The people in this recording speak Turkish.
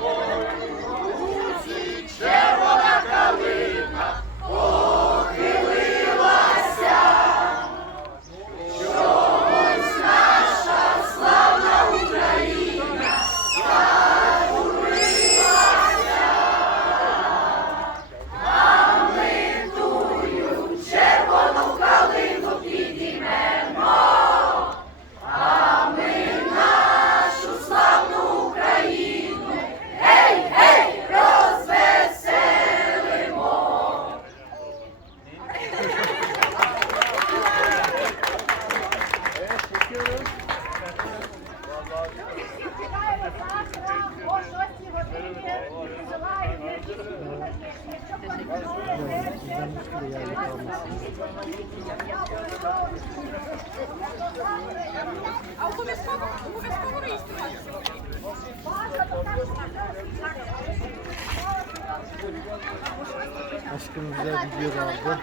Lord. А обов'язково, обов'язково реєструватися. Aşkım güzel video aldı.